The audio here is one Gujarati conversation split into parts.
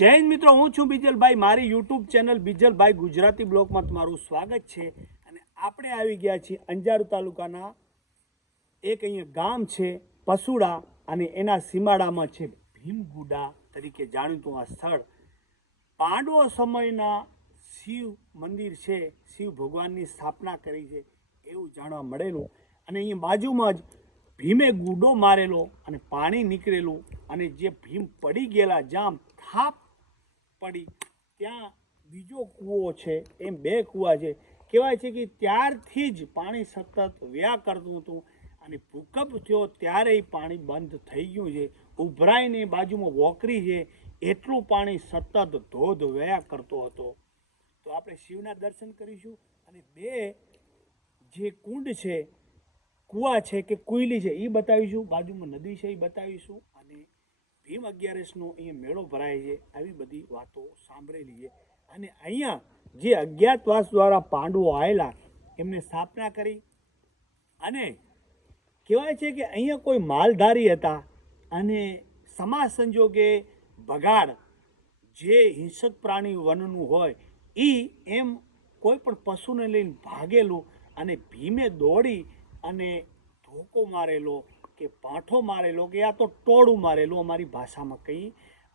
હિન્દ મિત્રો, હું છું બીજલભાઈ. મારી યુટ્યુબ ચેનલ બીજલભાઈ ગુજરાતી બ્લોગમાં તમારું સ્વાગત છે. અને આપણે આવી ગયા છીએ અંજાર તાલુકાના એક અહીંયા ગામ છે, પસુડા, અને એના સીમાડામાં છે ભીમગુડા તરીકે જાણીતું આ સ્થળ. પાંડવો સમયના શિવ મંદિર છે, શિવ ભગવાનની સ્થાપના કરી છે એવું જાણવા મળેલું. અને અહીંયા બાજુમાં જ ભીમે ગુડો મારેલો અને પાણી નીકળેલું અને જે ભીમ પડી ગયેલા જામ થાપ પડી. ત્યાં બીજો કૂવો છે, એમ બે કૂવા છે. કહેવાય છે કે ત્યારથી જ પાણી સતત વ્યા કરતું હતું અને ભૂકંપ થયો ત્યારે પાણી બંધ થઈ ગયું છે. ઉભરાઈને બાજુમાં વોકરી છે, એટલું પાણી સતત ધોધ વયા કરતો હતો. તો આપણે શિવના દર્શન કરીશું અને બે જે કુંડ છે, કૂવા છે કે કુઈલી છે એ બતાવીશું. બાજુમાં નદી છે એ બતાવીશું અને ભીમ અગિયારસનો અહીંયા મેળો ભરાય છે, આવી બધી વાતો સાંભળેલી છે અને અહીંયા જે અજ્ઞાતવાસ દ્વારા પાંડવો આવેલા, એમને સ્થાપના કરી. અને કહેવાય છે કે અહીંયા કોઈ માલધારી હતા અને સમાજ સંજોગે બગાડ જે હિંસક પ્રાણી વનનું હોય એ એમ કોઈ પણ પશુને લઈને ભાગેલું અને ભીમે દોડી અને ધોકો મારેલો કે પાઠો મારેલો, કે આ તો ટોળું મારેલું અમારી ભાષામાં કહી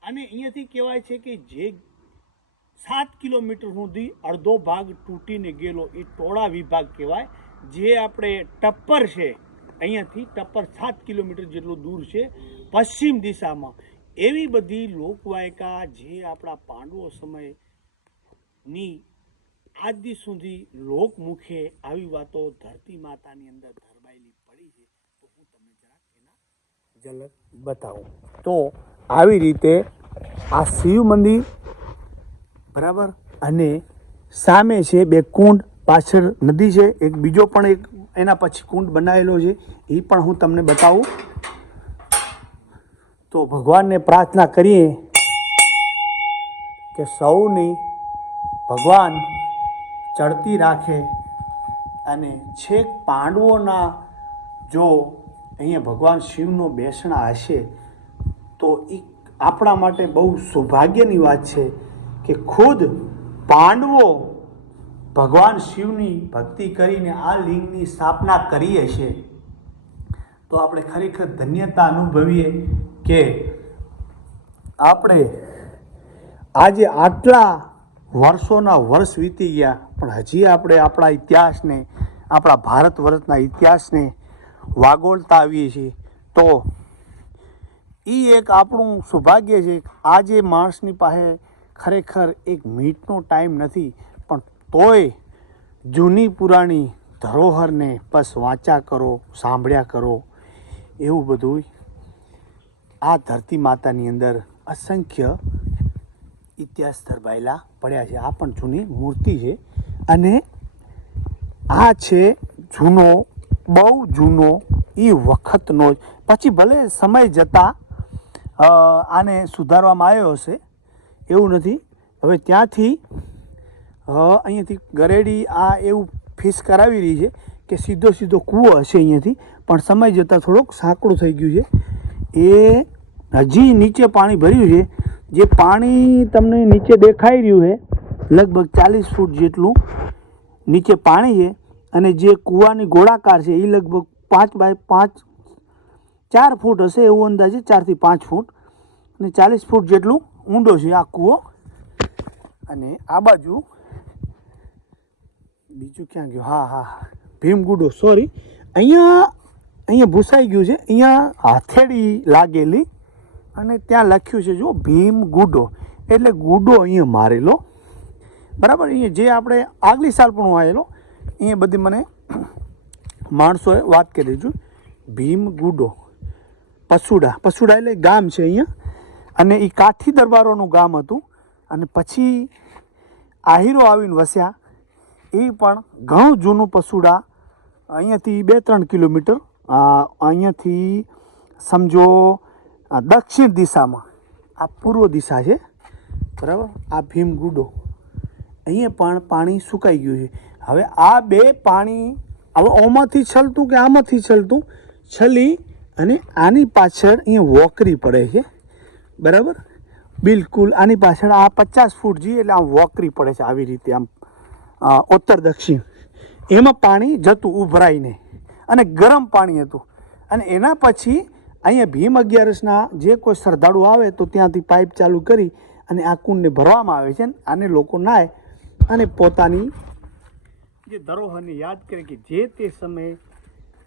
અને અહીંયાથી કહેવાય છે કે જે સાત કિલોમીટર સુધી અડધો ભાગ તૂટીને ગયેલો, એ ટોળા વિભાગ કહેવાય. જે આપણે ટપ્પર છે, અહીંયાથી ટપ્પર સાત કિલોમીટર જેટલું દૂર છે, પશ્ચિમ દિશામાં. એવી બધી લોકવાયકા જે આપણા પાંડવો સમયની આજ સુધી લોકમુખે આવી વાતો ધરતી માતાની અંદર ધરબાયેલી પડી છે તો હું તમને જરાક એના ઝલક બતાવું. તો આવી રીતે આ શિવ મંદિર, બરાબર? અને સામે છે બે કુંડ, પાછળ નદી છે, એક બીજો પણ એક એના પછી કુંડ બનાવેલો છે, એ પણ હું તમને બતાવું. તો ભગવાનને પ્રાર્થના કરીએ કે સૌની ભગવાન ચડતી રાખે અને છેક પાંડવોના જો અહીંયા ભગવાન શિવનો બેસણા હશે, તો એ આપણા માટે બહુ સૌભાગ્યની વાત છે કે ખુદ પાંડવો ભગવાન શિવની ભક્તિ કરીને આ લિંગની સ્થાપના કરી હશે તો આપણે ખરેખર ધન્યતા અનુભવીએ કે આપણે આજે આટલા વર્ષોના વર્ષ વીતી ગયા, પણ હજી આપણે આપણા ઇતિહાસને, આપણા ભારત વર્ષના ઇતિહાસને વાગોળતા આવીએ છીએ. તો એ એક આપણું સૌભાગ્ય છે આજે માણસની પાસે ખરેખર એક મિનિટનો ટાઈમ નથી, પણ તોય જૂની પુરાણી ધરોહરને બસ વાંચા કરો, સાંભળ્યા કરો, એવું બધું આ ધરતી માતાની અંદર અસંખ્ય ઇતિહાસ ધરબાયેલા પડ્યા છે. આ પણ જૂની મૂર્તિ છે અને આ છે જૂનો બહુ જૂનો એ વખતનો જ. પછી ભલે સમય જતાં આને સુધારવામાં આવ્યો હશે, એવું નથી. હવે ત્યાંથી અહીંયાથી ગરેડી આ એવું ફિશ કરાવી રહી છે કે સીધો સીધો કૂવો હશે અહીંયાથી. પણ સમય જતાં થોડોક સાંકડું થઈ ગયું છે. એ હજી નીચે પાણી ભર્યું છે. જે પાણી તમને નીચે દેખાઈ રહ્યું છે, લગભગ ચાલીસ ફૂટ જેટલું નીચે પાણી છે. અને જે કૂવાની ગોળાકાર છે, એ લગભગ પાંચ બાય પાંચ, ચાર ફૂટ હશે એવું અંદાજે ચારથી પાંચ ફૂટ. અને ચાલીસ ફૂટ જેટલું ઊંડો છે આ કૂવો. અને આ બાજુ બીજું ક્યાં ગયું? હા હા ભીમગુડો સોરી અહીંયા અહીંયા ભૂસાઈ ગયું છે. અહીંયા હાથેડી લાગેલી. અને ત્યાં લખ્યું છે જો ભીમ ગુડો એટલે ગુડો અહીંયા મારેલો. બરાબર? અહીંયા જે આપણે આગલી સાલ પણ હું આવેલો. અહીંયા બધી મને માણસોએ વાત કરી છું ભીમ ગુડો, પસુડા પસુડા એટલે ગામ છે અહીંયા. અને એ કાઠી દરબારોનું ગામ હતું. અને પછી આહીરો આવીને વસ્યા. એ પણ ઘણું જૂનું પસુડા, અહીંયાથી બે ત્રણ કિલોમીટર અહીંયાથી સમજો દક્ષિણ દિશામાં, આ પૂર્વ દિશા છે. બરાબર? આ ભીમગુડો અહીંયા પણ પાણી સુકાઈ ગયું છે. હવે આ બે પાણી હવે ઓમાંથી છલતું કે આમાંથી છલતું? છલી અને આની પાછળ અહીંયા વોકરી પડે છે. બરાબર? બિલકુલ. આની પાછળ આ પચાસ ફૂટ જઈએ એટલે આમ વોકરી પડે છે આવી રીતે આમ ઉત્તર દક્ષિણ. એમાં પાણી જતું, ઉભરાઈને. અને ગરમ પાણી હતું. અને એના પછી અહીંયા ભીમ અગિયારસના જે કોઈ શ્રદ્ધાળુ આવે તો ત્યાંથી પાઇપ ચાલુ કરી અને આ કુંડને ભરવામાં આવે છે આને લોકો નાય અને પોતાની જે ધરોહરને યાદ કરે કે જે તે સમયે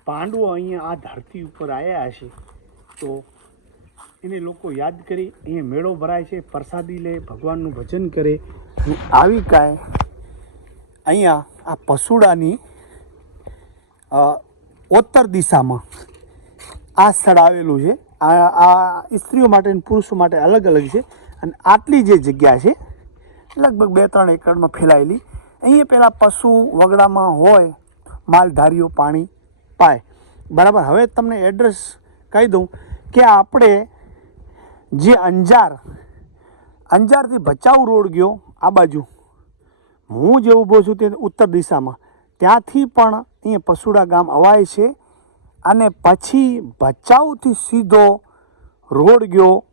પાંડવો અહીંયા આ ધરતી ઉપર આવ્યા હશે, તો એને લોકો યાદ કરી, અહીંયા મેળો ભરાય છે, પ્રસાદી લે, ભગવાનનું ભજન કરે. આવી કાંઈ અહીંયા આ પસુડાની ઉત્તર દિશામાં આ સ્થળ આવેલું છે. આ આ સ્ત્રીઓ માટે પુરુષો માટે અલગ અલગ છે. અને આટલી જે જગ્યા છે, લગભગ બે ત્રણ એકરમાં ફેલાયેલી. અહીંયા પહેલાં પશુ વગડામાં હોય, માલધારીઓ પાણી પાય. બરાબર? હવે તમને એડ્રેસ કહી દઉં કે આપણે જે અંજાર, અંજારથી ભચાઉ રોડ ગયો, આ બાજુ. હું જે ઊભો છું તે ઉત્તર દિશામાં. ત્યાંથી પણ અહીંયા પસુડા ગામ અવાય છે. અને પછી ભચાઉથી સીધો રોડ ગયો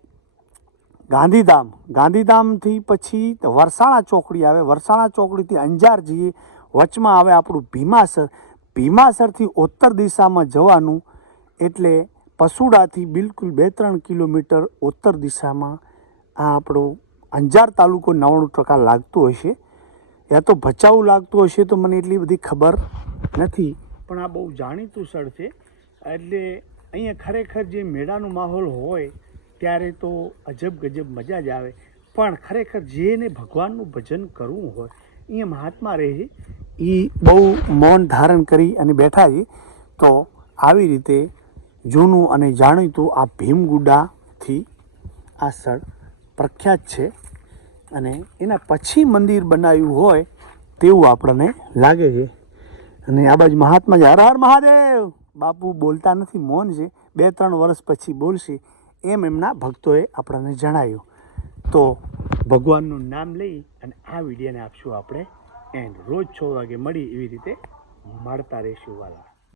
ગાંધીધામ. ગાંધીધામથી પછી વરસાણા ચોકડી આવે. વરસાણા ચોકડીથી અંજાર જઈએ વચમાં આવે આપણું ભીમાસર. ભીમાસરથી ઉત્તર દિશામાં જવાનું એટલે પસુડાથી બિલકુલ બે ત્રણ કિલોમીટર ઉત્તર દિશામાં આ આપણો અંજાર તાલુકો નવ્વાણું ટકા લાગતું હશે. યા તો ભચાઉ લાગતું હશે તો મને એટલી બધી ખબર નથી. પણ આ બહુ જાણીતું સ્થળ છે. એટલે અહીંયા ખરેખર જે મેળાનો માહોલ હોય ત્યારે તો અજબ ગજબ મજા જ આવે. પણ ખરેખર જેને ભગવાનનું ભજન કરવું હોય અહીંયા મહાત્મા રહે. એ બહુ મૌન ધારણ કરી અને બેઠા છે. તો આવી રીતે જૂનું અને જાણીતું આ ભીમગુડાથી આ સ્થળ પ્રખ્યાત છે. અને એના પછી મંદિર બનાવ્યું હોય તેવું આપણને લાગે છે. અને આ બાજુ મહાત્મા હર હર મહાદેવ! બાપુ બોલતા નથી, મૌન છે. બે ત્રણ વર્ષ પછી બોલશે. એમ એમના ભક્તોએ આપણને જણાવ્યું. તો ભગવાનનું નામ લઈ અને આ વિડીયોને આપશું આપણે એન્ડ રોજ છ વાગે મળી એવી રીતે મળતા રહીશું વાલા.